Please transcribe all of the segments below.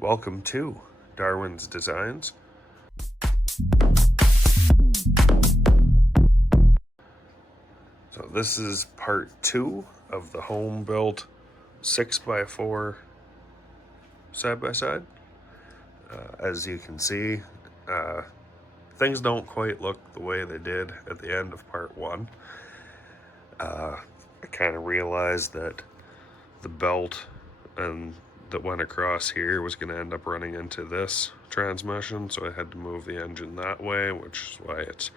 Welcome to Darwin's Designs. So this is part 2 of the home-built 6x4 side-by-side. As you can see, things don't quite look the way they did at the end of part 1. I kind of realized that the belt and that went across here was going to end up running into this transmission, so I had to move the engine that way, which is why it's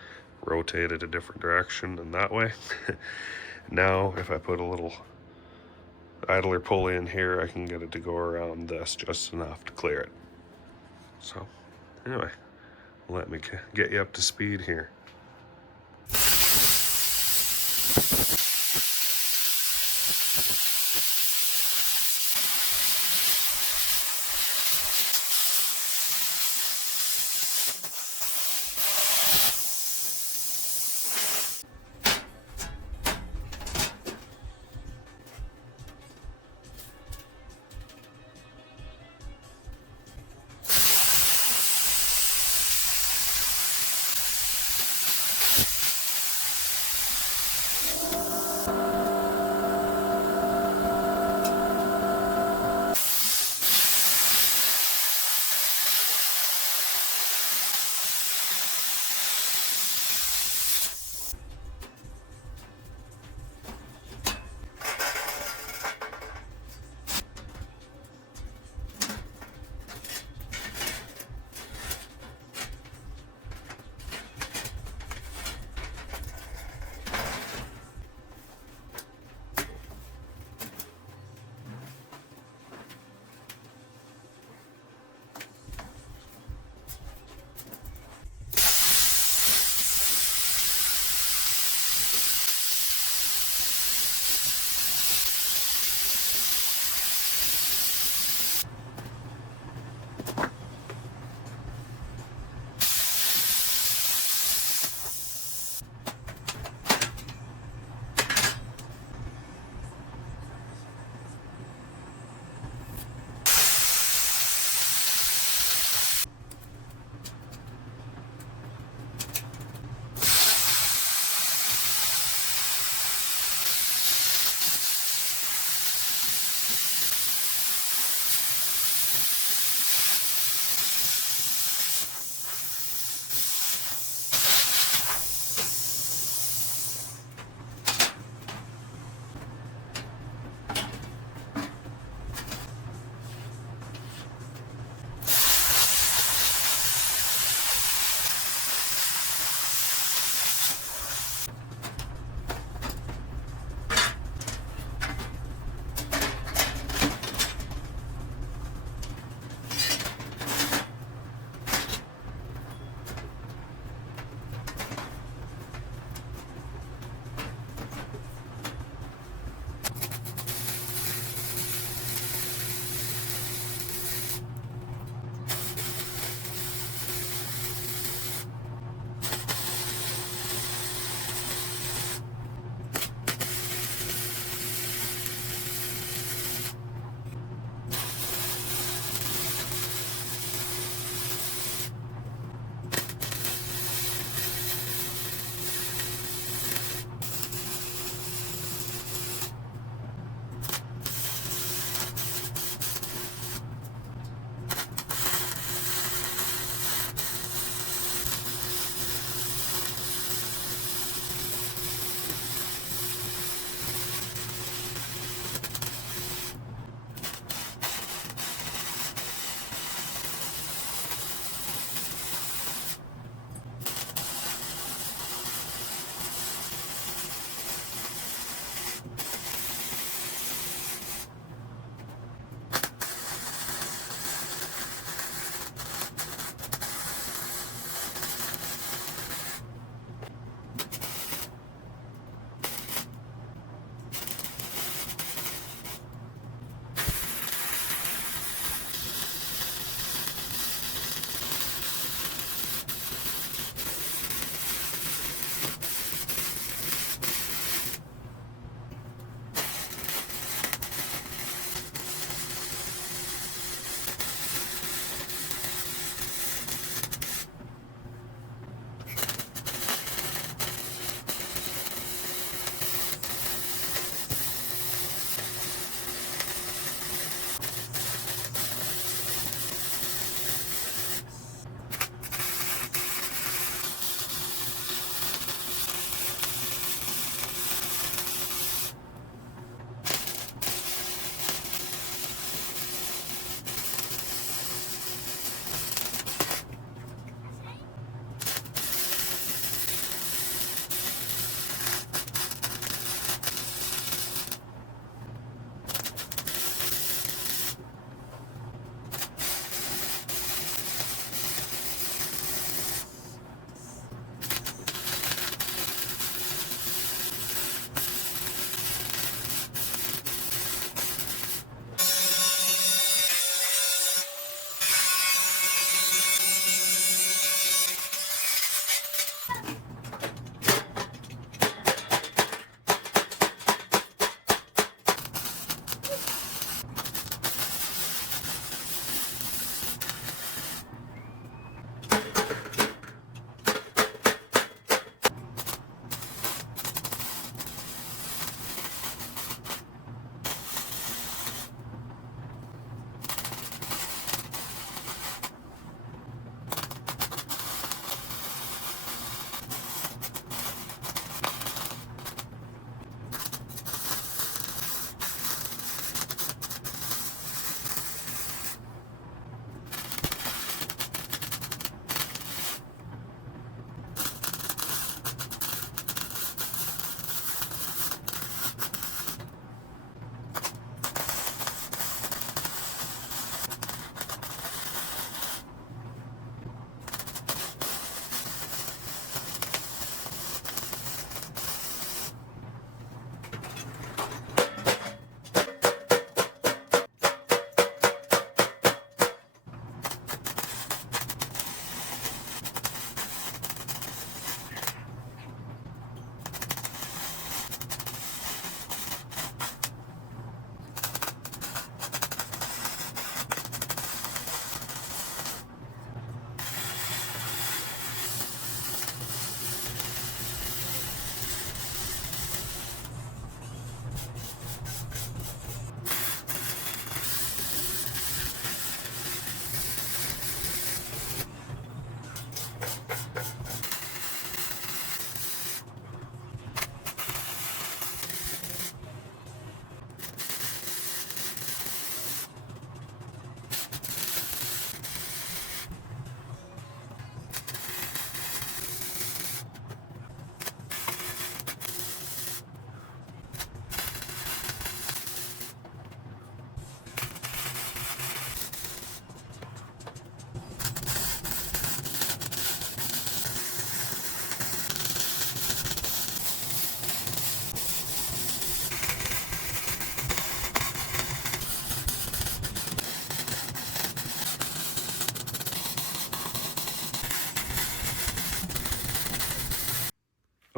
rotated a different direction and that way. Now if I put a little idler pulley in here, I can get it to go around this just enough to clear it. So anyway, let me get you up to speed here.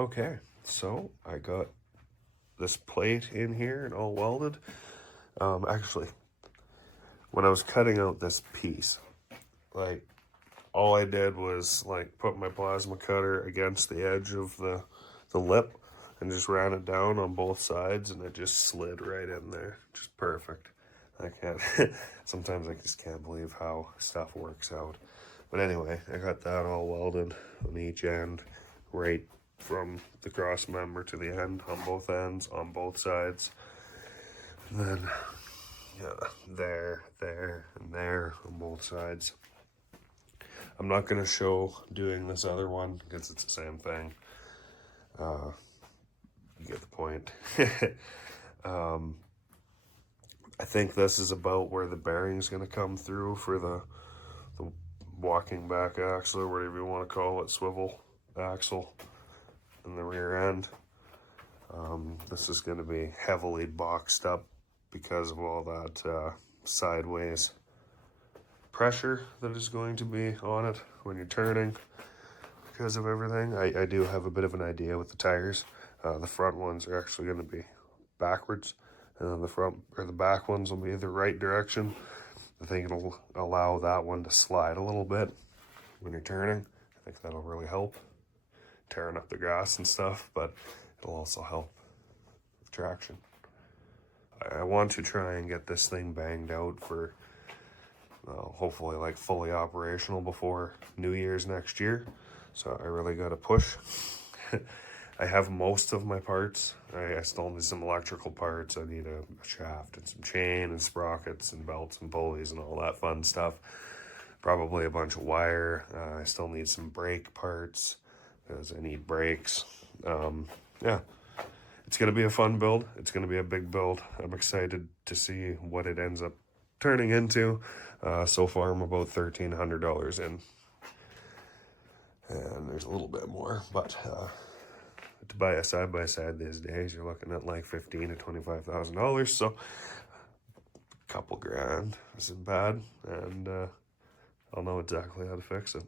Okay, so I got this plate in here and all welded. Actually, when I was cutting out this piece, like, all I did was like put my plasma cutter against the edge of the lip and just ran it down on both sides, and it just slid right in there. Just perfect. I can't, sometimes I just can't believe how stuff works out. But anyway, I got that all welded on each end, right from the cross member to the end, on both ends, on both sides. And then, yeah, there, and there on both sides. I'm not going to show doing this other one because it's the same thing. You get the point. I think this is about where the bearing's going to come through for the walking back axle, or whatever you want to call it, swivel axle in the rear end. This is going to be heavily boxed up because of all that sideways pressure that is going to be on it when you're turning because of everything. I do have a bit of an idea with the tires. The front ones are actually going to be backwards, and then the back ones will be the right direction. I think it'll allow that one to slide a little bit when you're turning. I think that'll really help tearing up the grass and stuff, but it'll also help with traction. I want to try and get this thing banged out for hopefully like fully operational before New Year's next year. So I really got to push. I have most of my parts. I still need some electrical parts. I need a shaft and some chain and sprockets and belts and pulleys and all that fun stuff. Probably a bunch of wire. I still need some brake parts because I need brakes. Yeah, it's going to be a fun build. It's going to be a big build. I'm excited to see what it ends up turning into. So far, I'm about $1,300 in. And there's a little bit more, but to buy a side-by-side these days, you're looking at like $15,000 to $25,000. So a couple grand isn't bad, and I'll know exactly how to fix it.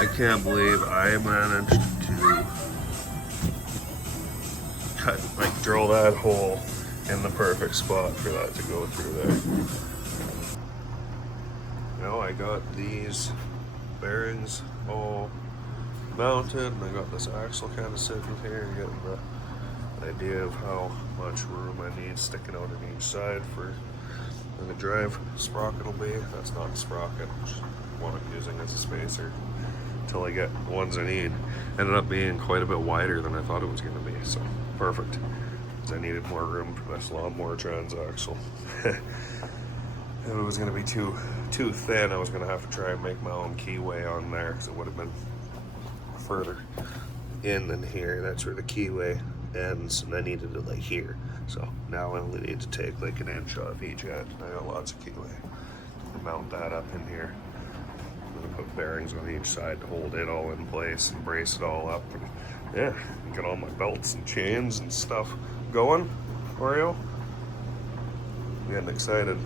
I can't believe I managed to drill that hole in the perfect spot for that to go through there. Now I got these bearings all mounted, and I got this axle kind of sitting here, getting the idea of how much room I need sticking out on each side for the drive sprocket will be. That's not a sprocket, just one I'm using as a spacer until I get the ones I need. Ended up being quite a bit wider than I thought it was going to be, so perfect. Because I needed more room for this lawnmower transaxle. If it was going to be too thin, I was going to have to try and make my own keyway on there, because it would have been further in than here. That's where the keyway ends, and I needed it like here. So now I only need to take like an inch off each end. I got lots of keyway. Mount that up in here. I'm gonna put bearings on each side to hold it all in place and brace it all up, and yeah, get all my belts and chains and stuff going. Oreo, I'm getting excited.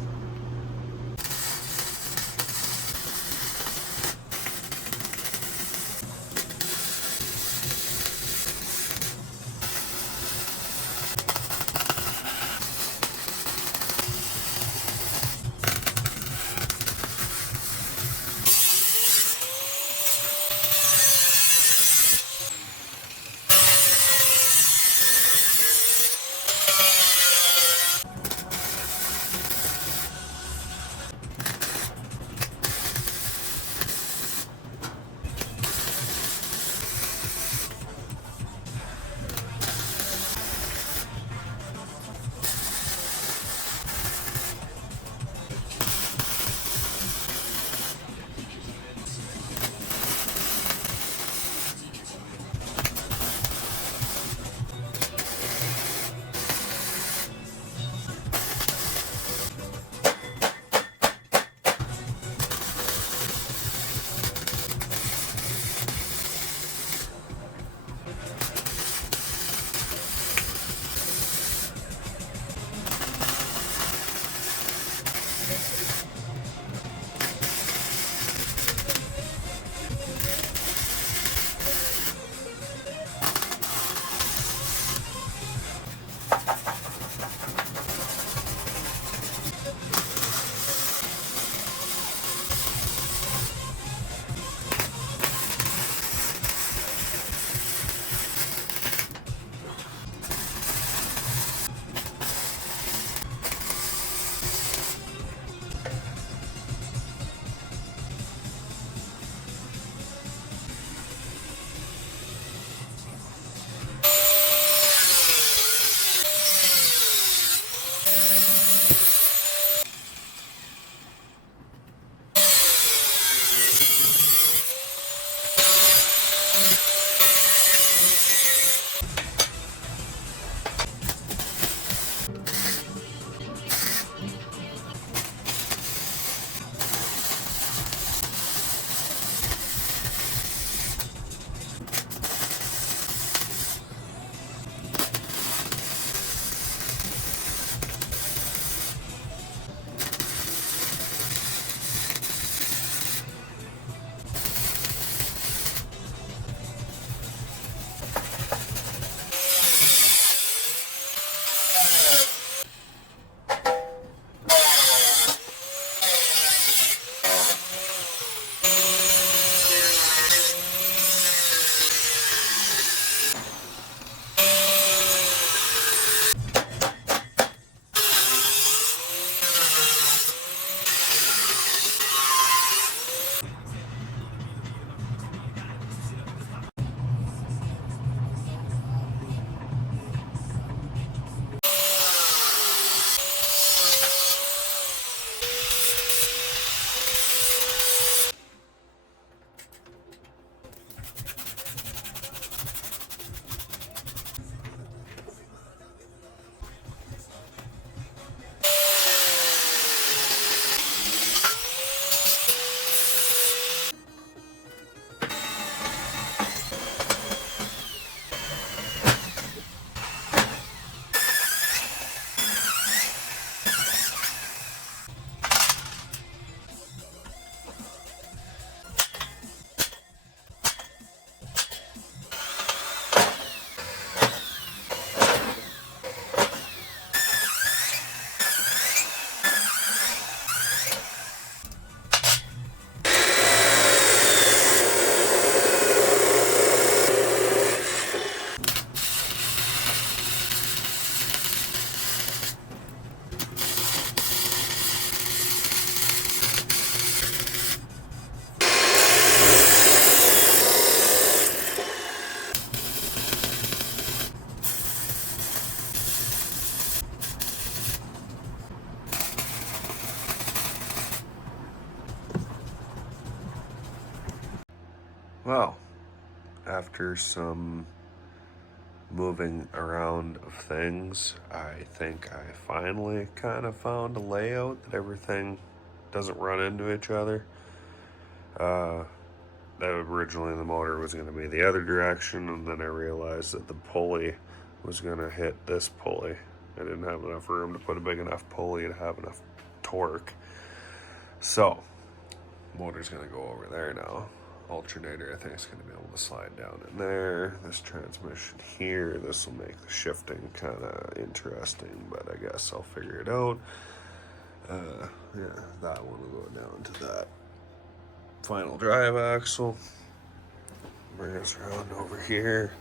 Well, after some moving around of things, I think I finally kind of found a layout that everything doesn't run into each other. Uh, that originally the motor was going to be the other direction, and then I realized that the pulley was going to hit this pulley. I didn't have enough room to put a big enough pulley to have enough torque. So, motor's going to go over there now. Alternator, I think, is going to be able to slide down in there. This transmission here, this will make the shifting kind of interesting, but I guess I'll figure it out. Yeah, that one will go down to that final drive axle. Bring us around over here.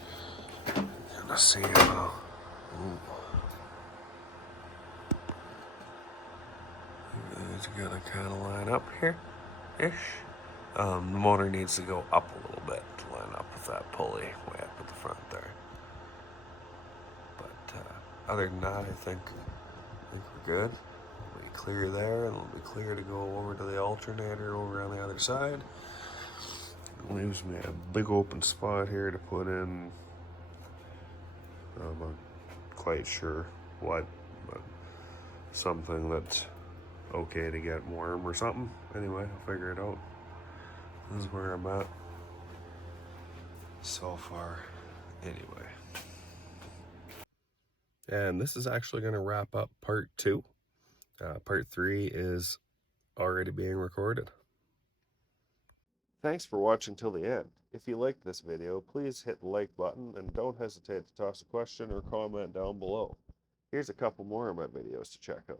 Gonna see how. It's gonna kind of line up here ish. The motor needs to go up a little bit to line up with that pulley way up at the front there. But other than that, I think we're good. We'll be clear there, and we'll be clear to go over to the alternator over on the other side. It leaves me a big open spot here to put in. I'm not quite sure what, but something that's okay to get warm or something. Anyway, I'll figure it out. This is where I'm at so far. Anyway. And this is actually going to wrap up part 2. Part 3 is already being recorded. Thanks for watching till the end. If you liked this video, please hit the like button and don't hesitate to toss a question or comment down below. Here's a couple more of my videos to check out.